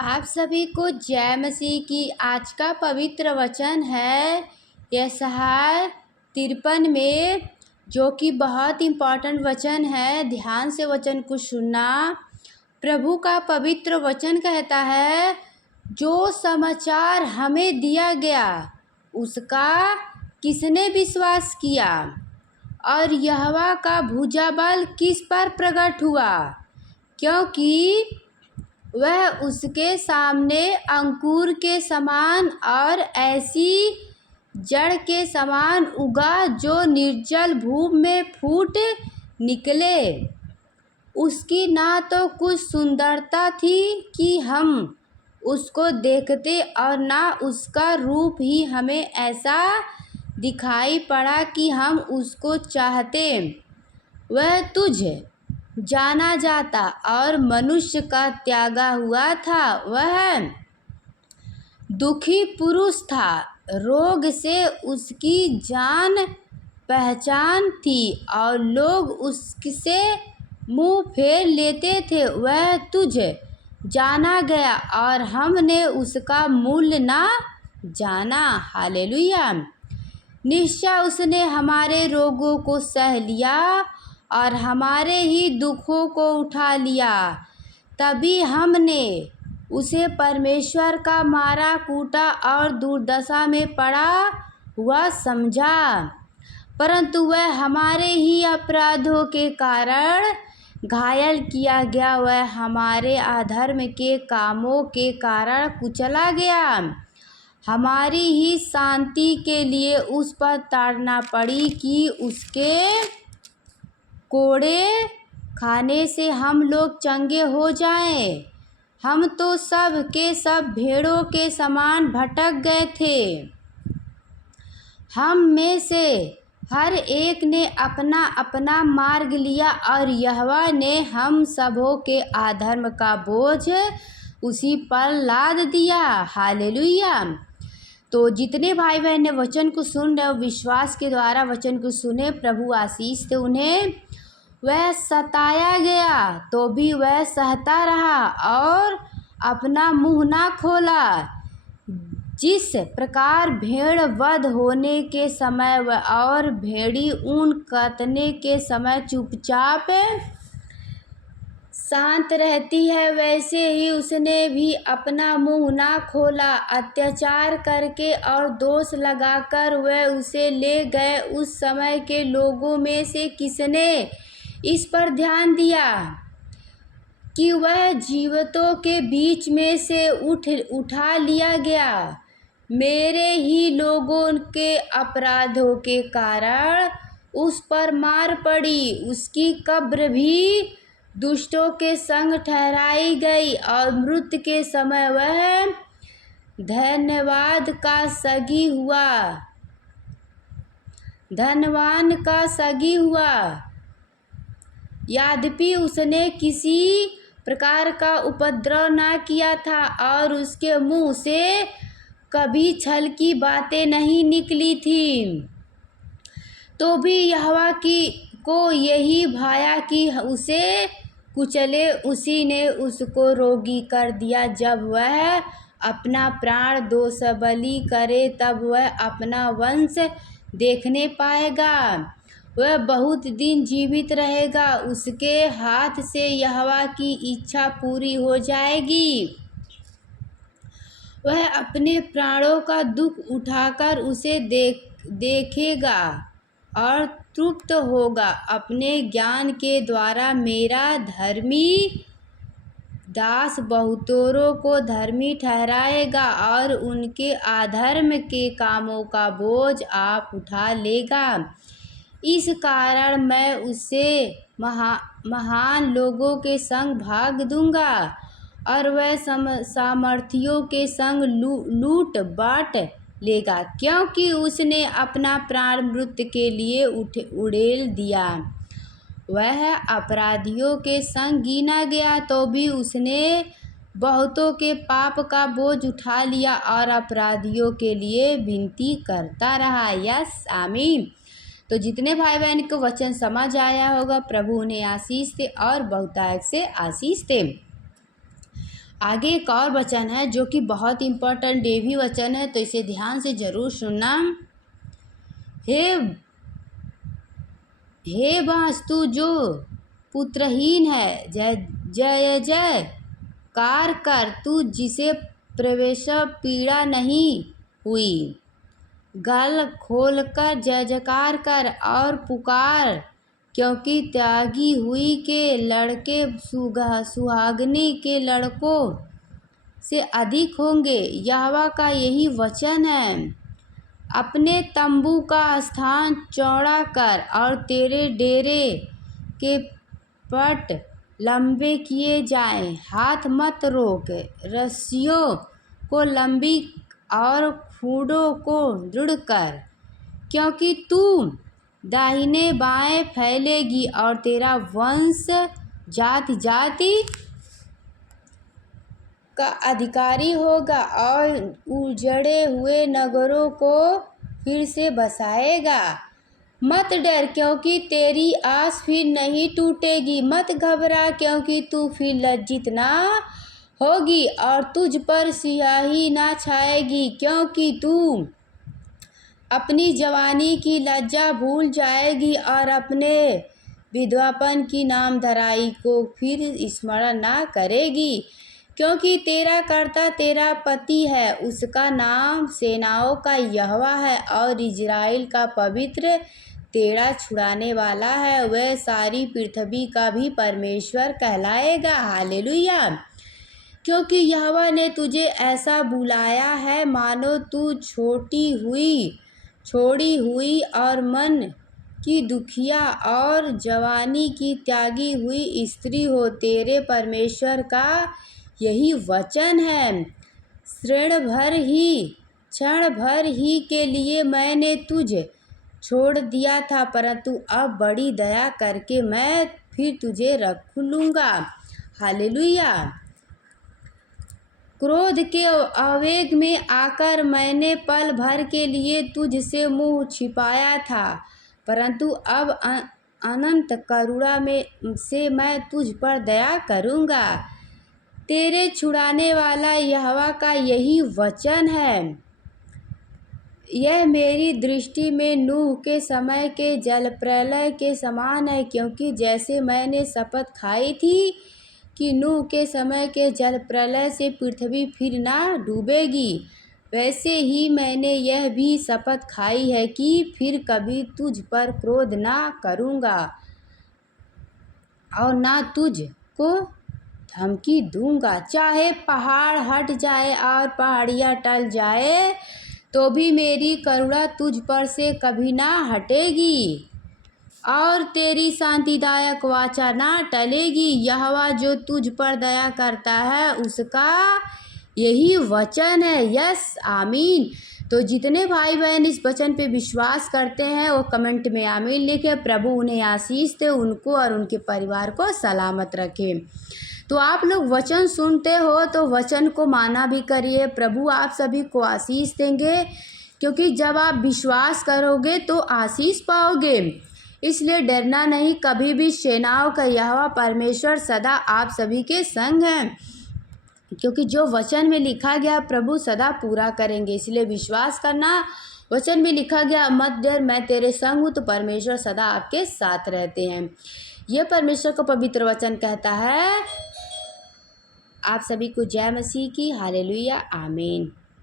आप सभी को जय मसीह की। आज का पवित्र वचन है यशायाह 53 में, जो कि बहुत इम्पोर्टेंट वचन है। ध्यान से वचन को सुनना। प्रभु का पवित्र वचन कहता है, जो समाचार हमें दिया गया उसका किसने विश्वास किया, और यहोवा का भुजाबल किस पर प्रकट हुआ, क्योंकि वह उसके सामने अंकुर के समान और ऐसी जड़ के समान उगा जो निर्जल भूमि में फूट निकले। उसकी ना तो कुछ सुंदरता थी कि हम उसको देखते, और ना उसका रूप ही हमें ऐसा दिखाई पड़ा कि हम उसको चाहते। वह तुझ जाना जाता और मनुष्य का त्यागा हुआ था। वह दुखी पुरुष था, रोग से उसकी जान पहचान थी और लोग उससे मुंह फेर लेते थे। वह तुझ जाना गया और हमने उसका मूल्य ना जाना। हालेलुया। निश्चय उसने हमारे रोगों को सह लिया और हमारे ही दुखों को उठा लिया। तभी हमने उसे परमेश्वर का मारा कूटा और दुर्दशा में पड़ा हुआ समझा। परंतु वह हमारे ही अपराधों के कारण घायल किया गया, वह हमारे अधर्म के कामों के कारण कुचला गया। हमारी ही शांति के लिए उस पर ताड़ना पड़ी कि उसके कोड़े खाने से हम लोग चंगे हो जाएं। हम तो सब के सब भेड़ों के समान भटक गए थे। हम में से हर एक ने अपना अपना मार्ग लिया, और यहोवा ने हम सबों के अधर्म का बोझ उसी पर लाद दिया। हालेलुया। तो जितने भाई बहन ने वचन को सुन रहे हो, विश्वास के द्वारा वचन को सुने, प्रभु आशीष दे उन्हें। वह सताया गया तो भी वह सहता रहा और अपना मुंह ना खोला। जिस प्रकार भेड़ वध होने के समय और भेड़ी ऊन काटने के समय चुपचाप शांत रहती है, वैसे ही उसने भी अपना मुंह ना खोला। अत्याचार करके और दोष लगाकर वह उसे ले गए। उस समय के लोगों में से किसने इस पर ध्यान दिया कि वह जीवितों के बीच में से उठा लिया गया। मेरे ही लोगों के अपराधों के कारण उस पर मार पड़ी। उसकी कब्र भी दुष्टों के संग ठहराई गई, और मृत्यु के समय वह धनवान का सगी हुआ। यद्यपि उसने किसी प्रकार का उपद्रव न किया था और उसके मुंह से कभी छल की बातें नहीं निकली थी, तो भी यहोवा को यही भाया कि उसे कुचले। उसी ने उसको रोगी कर दिया। जब वह अपना प्राण दोषबलि करे, तब वह अपना वंश देखने पाएगा। वह बहुत दिन जीवित रहेगा। उसके हाथ से यहोवा की इच्छा पूरी हो जाएगी। वह अपने प्राणों का दुख उठाकर उसे देखेगा और तृप्त होगा। अपने ज्ञान के द्वारा मेरा धर्मी दास बहुतों को धर्मी ठहराएगा, और उनके अधर्म के कामों का बोझ आप उठा लेगा। इस कारण मैं उसे महान लोगों के संग भाग दूंगा, और वह सामर्थियों के संग लूट बांट लेगा, क्योंकि उसने अपना प्राण मृत्यु के लिए उड़ेल दिया। वह अपराधियों के संग गिना गया, तो भी उसने बहुतों के पाप का बोझ उठा लिया और अपराधियों के लिए विनती करता रहा। यस, आमीन। तो जितने भाई बहन को वचन समझ आया होगा, प्रभु उन्हें आशीष दे और बहुतायत से आशीष दे। आगे एक और वचन है जो कि बहुत इम्पोर्टेंट ये भी वचन है, तो इसे ध्यान से जरूर सुनना। हे हे बांस, तू जो पुत्रहीन है, जय जय जय कार कर, तू जिसे प्रवेश पीड़ा नहीं हुई। गल खोलकर जय जयकार कर और पुकार, क्योंकि त्यागी हुई के लड़के सुहागनी के लड़कों से अधिक होंगे। यहोवा का यही वचन है। अपने तंबू का स्थान चौड़ा कर और तेरे डेरे के पट लंबे किए जाएं। हाथ मत रोक, रस्सियों को लंबी और खूंटों को दृढ़ कर, क्योंकि तू दाहिने बाएं फैलेगी और तेरा वंश जाति जाति का अधिकारी होगा और उजड़े हुए नगरों को फिर से बसाएगा। मत डर, क्योंकि तेरी आस फिर नहीं टूटेगी। मत घबरा, क्योंकि तू फिर लज्जित ना होगी और तुझ पर स्याही ना छाएगी, क्योंकि तू अपनी जवानी की लज्जा भूल जाएगी और अपने विधवापन की नामधराई को फिर स्मरण ना करेगी। क्योंकि तेरा कर्ता तेरा पति है, उसका नाम सेनाओं का यहोवा है और इजराइल का पवित्र तेरा छुड़ाने वाला है। वह सारी पृथ्वी का भी परमेश्वर कहलाएगा। हालेलुया। क्योंकि यहोवा ने तुझे ऐसा बुलाया है मानो तू छोड़ी हुई और मन की दुखिया और जवानी की त्यागी हुई स्त्री हो। तेरे परमेश्वर का यही वचन है। क्षण भर ही के लिए मैंने तुझे छोड़ दिया था, परंतु अब बड़ी दया करके मैं फिर तुझे रख लूँगा। हालेलुया। क्रोध के आवेग में आकर मैंने पल भर के लिए तुझसे मुँह छिपाया था, परंतु अब अनंत करुणा से मैं तुझ पर दया करूँगा। तेरे छुड़ाने वाला यहोवा का यही वचन है। यह मेरी दृष्टि में नूह के समय के जलप्रलय के समान है, क्योंकि जैसे मैंने शपथ खाई थी कि नूह के समय के जलप्रलय से पृथ्वी फिर ना डूबेगी, वैसे ही मैंने यह भी शपथ खाई है कि फिर कभी तुझ पर क्रोध ना करूँगा और ना तुझको धमकी दूंगा। चाहे पहाड़ हट जाए और पहाड़ियाँ टल जाए, तो भी मेरी करुणा तुझ पर से कभी ना हटेगी और तेरी शांतिदायक वाचा ना टलेगी। यहोवा जो तुझ पर दया करता है, उसका यही वचन है। यस, आमीन। तो जितने भाई बहन इस वचन पे विश्वास करते हैं वो कमेंट में आमीन लिखे। प्रभु उन्हें आशीष दे, उनको और उनके परिवार को सलामत रखे। तो आप लोग वचन सुनते हो तो वचन को माना भी करिए। प्रभु आप सभी को आशीष देंगे, क्योंकि जब आप विश्वास करोगे तो आशीष पाओगे। इसलिए डरना नहीं, कभी भी। सेनाओं का यहोवा परमेश्वर सदा आप सभी के संग हैं, क्योंकि जो वचन में लिखा गया प्रभु सदा पूरा करेंगे। इसलिए विश्वास करना। वचन में लिखा गया मत डर, मैं तेरे संग हूँ, तो परमेश्वर सदा आपके साथ रहते हैं। यह परमेश्वर का पवित्र वचन कहता है। आप सभी को जय मसीह की। हालेलुया, आमीन।